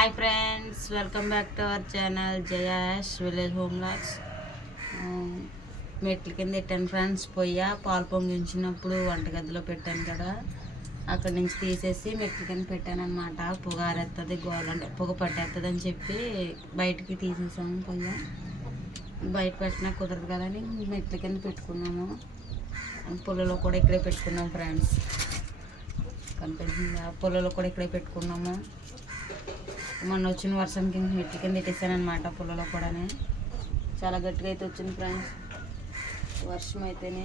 Hi friends, welcome back to our channel Jayash village home vlogs. మెట్ల కింద పెట్టాను friends. పాలు పొంగించినప్పుడు వంటగదిలో పెట్టాను కదా, అక్కడి నుంచి తీసేసి మెట్ల కింద పెట్టాను అనమాట. పొగ ఆరేస్తుంది, గోలంటే పొగ పట్టేస్తుంది అని చెప్పి బయటికి తీసేసాము. బయట పెట్టినా కుదరదు కదా అని మెట్ల కింద పెట్టుకున్నాము. పొలంలో కూడా ఇక్కడే పెట్టుకున్నాం ఫ్రెండ్స్. కనిపించింది, పొలంలో కూడా ఇక్కడే పెట్టుకున్నాము. మొన్న వచ్చిన వర్షంకి మెట్ల కింద పెట్టేసాను అనమాట. పొలంలో కూడా చాలా గట్టిగా అయితే వచ్చింది ఫ్రెండ్స్. వర్షం అయితేనే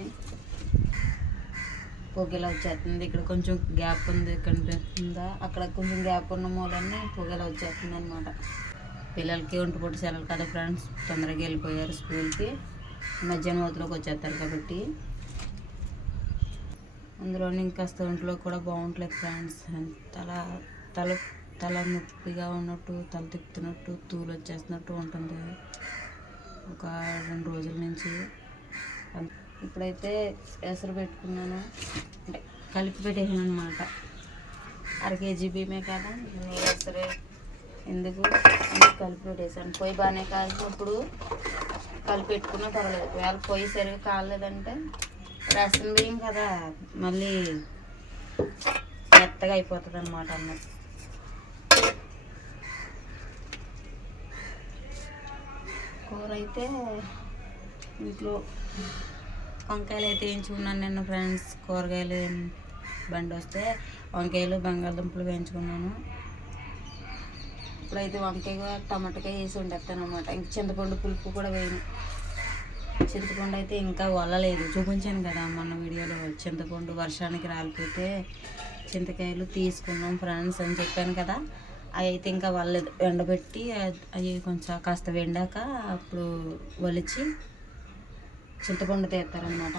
పొగలా వచ్చేస్తుంది. ఇక్కడ కొంచెం గ్యాప్ ఉంది, కనిపిస్తుందా? అక్కడ కొంచెం గ్యాప్ ఉన్న మూలన్నీ పొగలా వచ్చేస్తుంది అనమాట. పిల్లలకి ఒంటిపూట సెలవులు కదా ఫ్రెండ్స్, తొందరగా వెళ్ళిపోయారు స్కూల్కి. మధ్యాహ్నం అవతలోకి వచ్చేస్తారు కాబట్టి అందులో ఇంకాస్త ఒంట్లో కూడా బాగుంటలేదు ఫ్రెండ్స్. తల నొప్పిగా ఉన్నట్టు, తల తిప్పుతున్నట్టు, తూలు వచ్చేస్తున్నట్టు ఉంటుంది ఒక 2 రోజుల నుంచి. ఇప్పుడైతే ఎసరు పెట్టుకున్నాను, అంటే కలిపి పెట్టేసాను అనమాట. 1/2 కేజీ బియ్యమే కదా, ఎసరే ఎందుకు కలిపి పెట్టేసాను. పొయ్యి బాగానే కాల్చినప్పుడు కలిపి పెట్టుకున్నా పర్వాలేదు. ఒకవేళ పొయ్యి సరిగ్గా కాలేదంటే రేషన్ బియ్యం కదా, మళ్ళీ మెత్తగా అయిపోతుంది అనమాట అన్నం. కూర అయితే ఇంట్లో వంకాయలు అయితే వేయించుకున్నాను నిన్న ఫ్రెండ్స్. కూరగాయలు బండి వస్తే వంకాయలు బంగాళదుంపలు వేయించుకున్నాను. ఇప్పుడైతే వంకాయ టమాటాకాయ వేసి వండేస్తాను అనమాట. ఇంక చింతపండు పులుపు కూడా వేయను. చింతపండు అయితే ఇంకా వల్లలేదు, చూపించాను కదా మొన్న వీడియోలో. చింతపండు వర్షానికి రాలిపోతే చింతకాయలు తీసుకున్నాం ఫ్రెండ్స్ అని చెప్పాను కదా, అవి అయితే ఇంకా వల్లలేదు. ఎండబెట్టి అవి కొంచెం కాస్త వెండాక అప్పుడు వలిచి చింతపండు తీస్తారనమాట.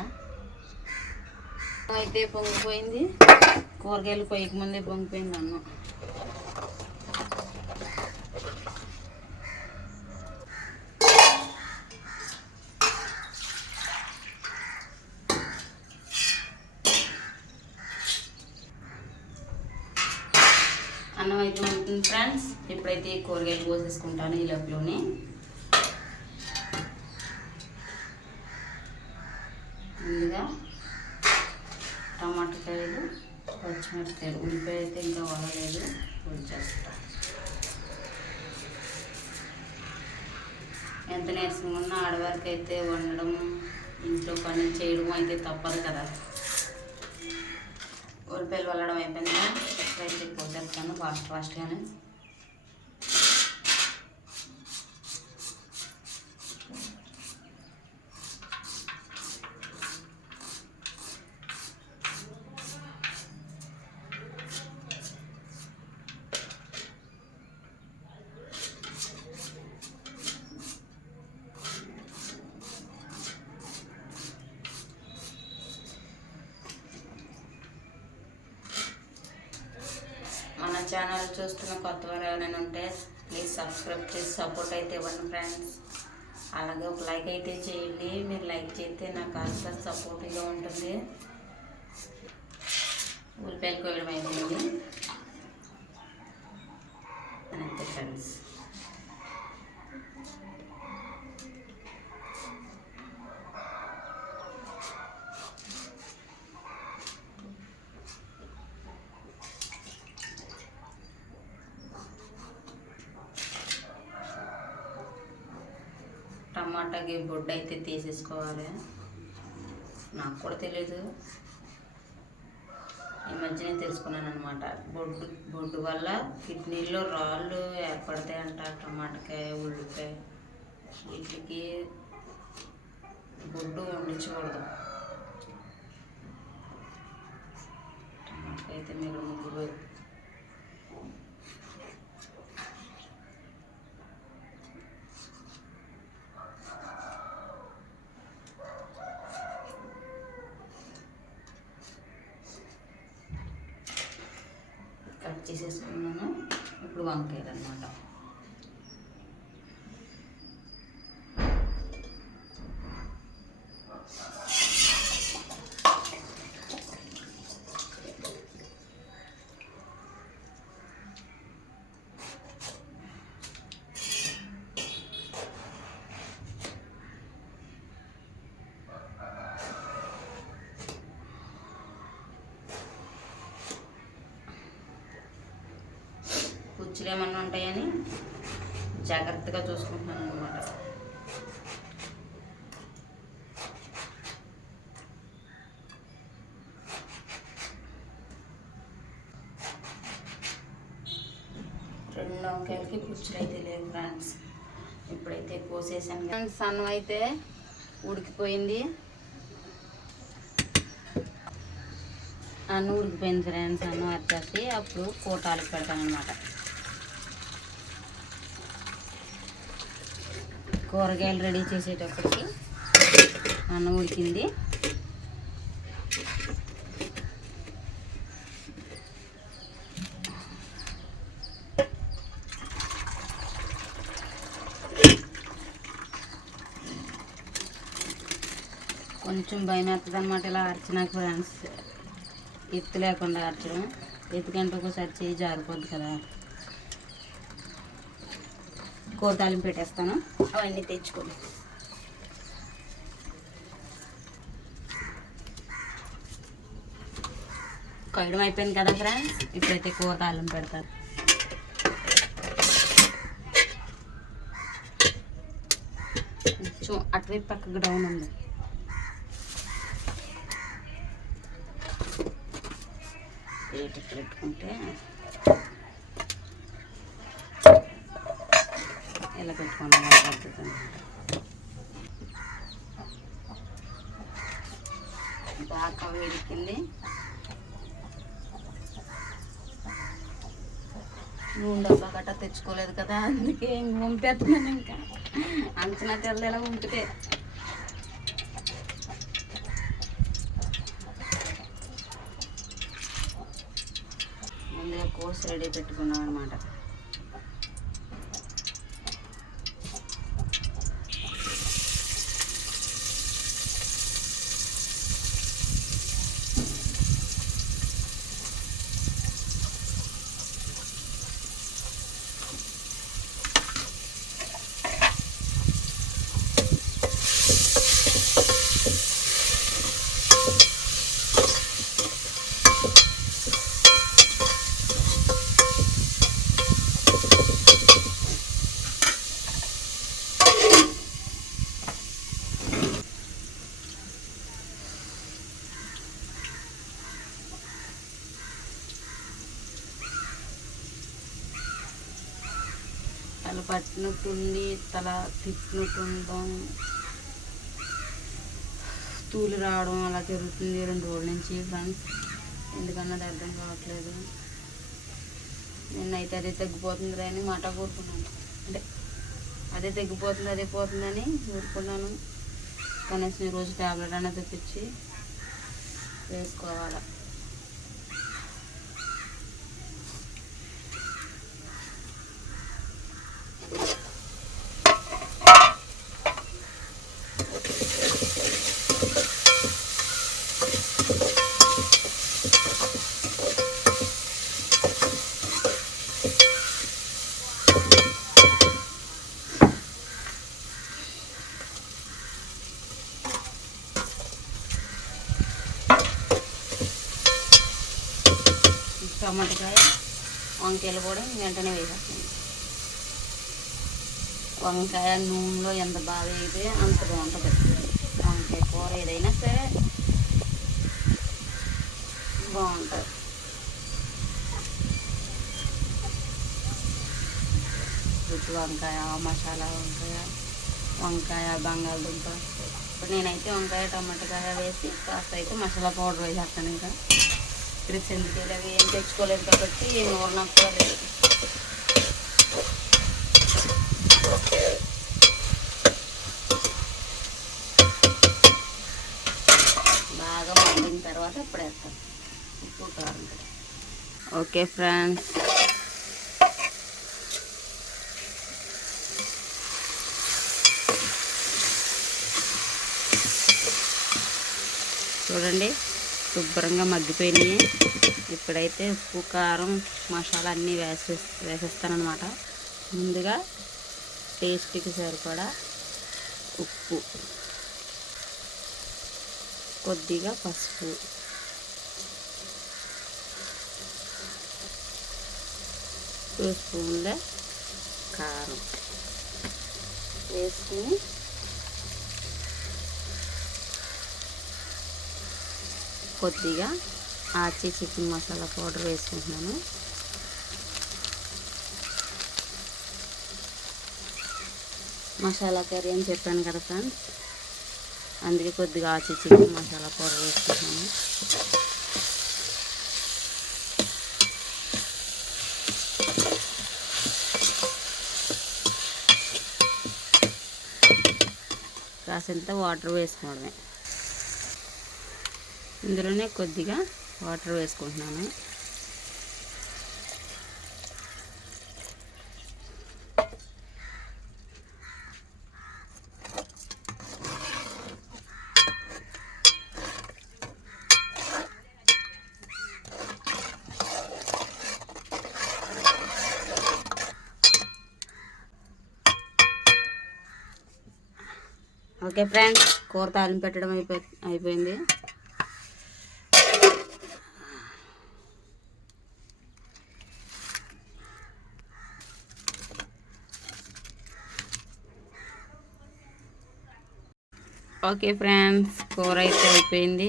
అయితే పొంగిపోయింది, కూరగాయలు పొయ్యికి ముందే పొంగిపోయింది అన్నం. అన్నం అయితే ఉంటుంది ఫ్రెండ్స్. ఇప్పుడైతే కూరగాయలు పోసేసుకుంటాను ఈ లోపలోనే. ముందుగా టమాటాకాయలు, పచ్చిమిరపకాయలు, ఉల్లిపాయ అయితే ఇంకా వదలలేదు, వచ్చేస్తా. ఎంత నీరసంగా ఉన్నా ఆడవారికి అయితే వండడం, ఇంట్లో పని చేయడం అయితే తప్పదు కదా. ఉల్లిపాయలు వల్లడం అయిపోయింది. అయితే పోసేస్తాను ఫాస్ట్గానే. మన ఛానల్ చూస్తున్న కొత్త వారు ఎవరైనా ఉంటే ప్లీజ్ సబ్స్క్రైబ్ చేసి సపోర్ట్ అయితే ఇవ్వండి ఫ్రెండ్స్. అలాగే ఒక లైక్ అయితే చేయండి. మీరు లైక్ చేస్తే నాకు కాస్త సపోర్టివ్గా ఉంటుంది. ఉల్లిపాయలు కోయడం అయిపోయింది అంతే ఫ్రెండ్స్. టమాటాకి బొడ్డు అయితే తీసేసుకోవాలి. నాకు కూడా తెలియదు, ఈ మధ్యనే తెలుసుకున్నాను అనమాట. బొడ్డు వల్ల కిడ్నీలో రాళ్ళు ఏర్పడతాయంట. టమాటాకాయ, ఉల్లిపాయ వీటికి బొడ్డు వండించకూడదు. టమాటా అయితే మీరు ముగ్గురు కట్ చేసేసుకున్నాను. ఇప్పుడు వంకాయలు అన్నమాట. పుచ్చులు ఏమన్నా ఉంటాయని జాగ్రత్తగా చూసుకుంటున్నాను అనమాట. రెండు వంకాయలకి పుచ్చులు అయితే లేవు ఫ్రెండ్స్. ఇప్పుడైతే కోసేసాను ఫ్రెండ్స్. అన్నం అయితే ఉడికిపోయింది. అన్నం ఉడికిపోయింది ఫ్రెండ్స్. అన్నం వచ్చేసి అప్పుడు కూటాలు పెడతాను అనమాట. కూరగాయలు రెడీ చేసేటప్పటికి అన్నం ఉడికింది. కొంచెం భయం వేస్తుంది అనమాట ఇలా అరిచినాక ఫ్రెండ్స్. ఎత్తు లేకుండా అరచడం, ఎత్తుకంటే ఒకసారి చేయి జారిపోద్ది కదా. కూర తాలింపు పెట్టేస్తాను. అవన్నీ తెచ్చుకోండి. కొయ్యడం అయిపోయింది కదా ఫ్రెండ్స్. ఇప్పుడైతే కూర తాలింపు పెడతారు. కొంచెం అటువైపు పక్కకు డౌన్ ఉంది. ఇక్కడ పెట్టుకుంటే ఇలా పెట్టుకోండి పద్ధతి అనమాట. బాగా వేడికింది. నూనె డబ్బా గట్రా తెచ్చుకోలేదు కదా, అందుకే ఇంక వంపేస్తున్నాను. ఇంకా అంచనా తెల్లది ఎలా ఉంపితే ముందుగా కోర్స్ రెడీ పెట్టుకున్నాం అనమాట. తల పట్టినట్టుండి తల తిప్పినట్టుండడం, తూలు రావడం అలా జరుగుతుంది 2 రోజుల నుంచి ఫ్రెండ్స్. ఎందుకన్నది అర్థం కావట్లేదు. నిన్నైతే అదే తగ్గిపోతుంది అని మాట కోరుకున్నాను. అంటే అదే తగ్గిపోతుంది అదే పోతుందని కోరుకున్నాను. కనీసం ఈరోజు ట్యాబ్లెట్ అనేది తెప్పించి వేసుకోవాలి. టమాటకాయ వంకాయలు కూడా వెంటనే వేసేస్తాను. వంకాయ నూనెలో ఎంత బాగా అయితే అంత బాగుంటుంది. వంకాయ కూర ఏదైనా సరే బాగుంటుంది. గుత్తి వంకాయ, మసాలా వంకాయ, వంకాయ బంగాళదుంప. ఇప్పుడు నేనైతే వంకాయ టమాటకాయ వేసి కాస్త అయితే మసాలా పౌడర్ వేసేస్తాను. ఇంకా ఎందుకు అవి ఏం తెచ్చుకోలేదు కాబట్టి నూనె నాకు లేదు. బాగా మగ్గిన తర్వాత ఇప్పుడు వేస్తాను ఉప్పు కారం. ఓకే ఫ్రెండ్స్, చూడండి శుభ్రంగా మగ్గిపోయినాయి. ఇప్పుడైతే ఉప్పు కారం మసాలా అన్నీ వేసేస్తానమాట. ముందుగా టేస్ట్కి సరిపడా ఉప్పు, కొద్దిగా పసుపు, 2 స్పూన్ల కారం వేసుకుని కొద్దిగా ఆచి చికెన్ మసాలా పౌడర్ వేసుకుంటున్నాను. మసాలా కర్రీ అని చెప్పాను కదా ఫ్రెండ్స్, అందుకే కొద్దిగా ఆచి చికెన్ మసాలా పౌడర్ వేసుకుంటున్నాను. కాసంత వాటర్ వేసుకోవడమే. ఇందులోనే కొద్దిగా వాటర్ వేసుకుంటున్నాను. ఓకే ఫ్రెండ్స్, కూర తాలింపు పెట్టడం అయిపోయింది. ఓకే ఫ్రెండ్స్, కూర అయితే అయిపోయింది.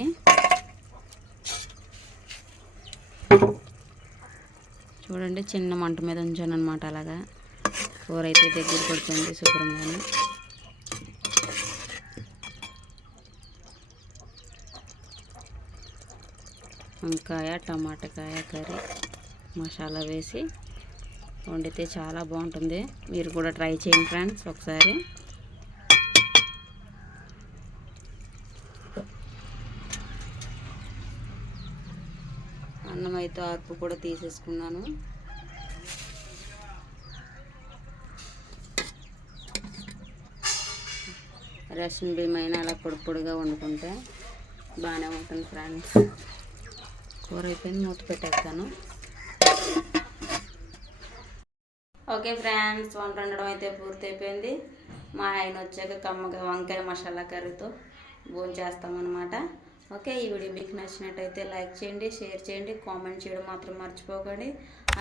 చూడండి, చిన్న మంట మీద ఉంచాను అనమాట. అలాగా కూర అయితే దగ్గర పడుతుంది శుభ్రంగానే. వంకాయ టమాటాకాయ కర్రీ మసాలా వేసి వండితే చాలా బాగుంటుంది. మీరు కూడా ట్రై చేయండి ఫ్రెండ్స్ ఒకసారి. అన్నం అయితే ఆర్పు కూడా తీసేసుకున్నాను. రేషన్ బియ్యం అయినా అలా పొడి పొడిగా వండుకుంటే బాగానే ఉంటుంది ఫ్రెండ్స్. కూర అయిపోయింది, మూత పెట్టేస్తాను. ఓకే ఫ్రెండ్స్, వంట వండడం అయితే పూర్తి అయిపోయింది. మా ఆయన వచ్చాక కమ్మగా వంకాయ మసాలా కర్రీతో భోంచేస్తామన్నమాట. ఓకే, ఈ వీడియో మీకు నచ్చినట్టయితే లైక్ చేయండి, షేర్ చేయండి, కామెంట్ చేయడం మాత్రం మర్చిపోకండి.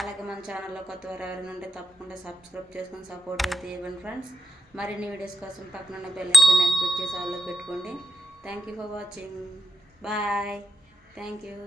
అలాగే మన ఛానల్లో కొత్త వారు ఎవరైనా ఉంటే తప్పకుండా సబ్స్క్రైబ్ చేసుకొని సపోర్ట్ అయితే ఇవ్వండి ఫ్రెండ్స్. మరిన్ని వీడియోస్ కోసం పక్కన బెల్ ఐకాన్ యాక్టివేట్ చేసి ఆల్లో పెట్టుకోండి. Thank you for watching. Bye. Thank you.